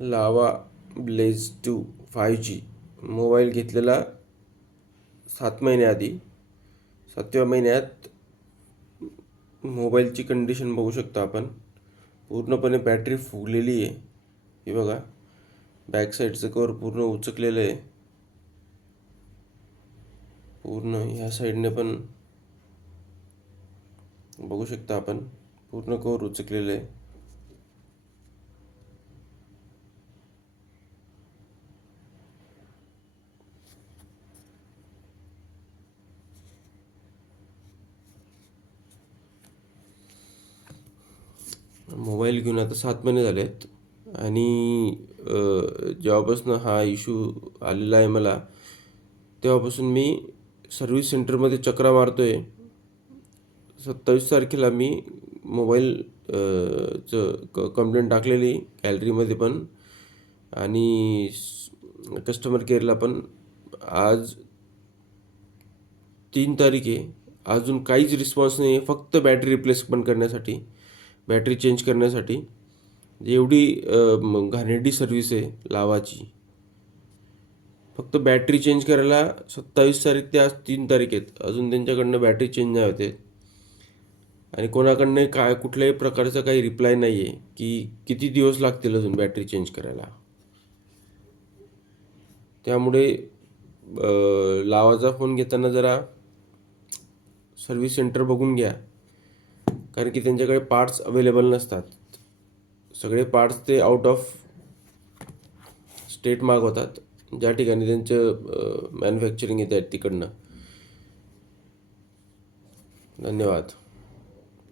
लावा Blaze 2 5G mobile घेतलेला 7 महिन्याआधी. 7व्या महिन्यात मोबाईलची कंडिशन बघू शकता आपण. पूर्णपणे बॅटरी फुगलेली आहे. हे बघा, बॅक साईडचं कवर पूर्ण उचकलेलं आहे. पूर्ण ह्या साईडने पण बघू शकता आपण, पूर्ण कवर उचकलेलं आहे. मोबाईल घेऊन आता 7 महिने झाले आहेत आणि जेव्हापासून हा इश्यू आलेला आहे मला, तेव्हापासून मी सर्व्हिस सेंटरमध्ये चक्रा मारतो आहे. 27 तारखेला मी मोबाईल कंप्लेंट टाकलेली गॅलरीमध्ये पण आणि कस्टमर केअरला पण. आज 3 तारीख आहे, अजून काहीच रिस्पॉन्स नाही आहे. फक्त बॅटरी रिप्लेसमेंट करण्यासाठी, बॅटरी चेंज करण्यासाठी. एवढी घाणेरडी सर्व्हिस आहे लावाची. फक्त बॅटरी चेंज करायला 27 तारीख ते आज 3 तारीख आहेत, अजून त्यांच्याकडनं बॅटरी चेंज नाही होते. आणि कोणाकडनं कुठल्याही प्रकारचा काही रिप्लाय नाही आहे की किती दिवस लागतील अजून बॅटरी चेंज करायला. त्यामुळे लावाचा फोन घेताना जरा सर्व्हिस सेंटर बघून घ्या, कारण की त्यांच्याकडे पार्ट्स अवेलेबल नसतात. सगळे पार्ट्स ते आउट ऑफ स्टेट मागवतात, ज्या ठिकाणी त्यांचं मॅन्युफॅक्चरिंग येत आहेत तिकडनं. धन्यवाद.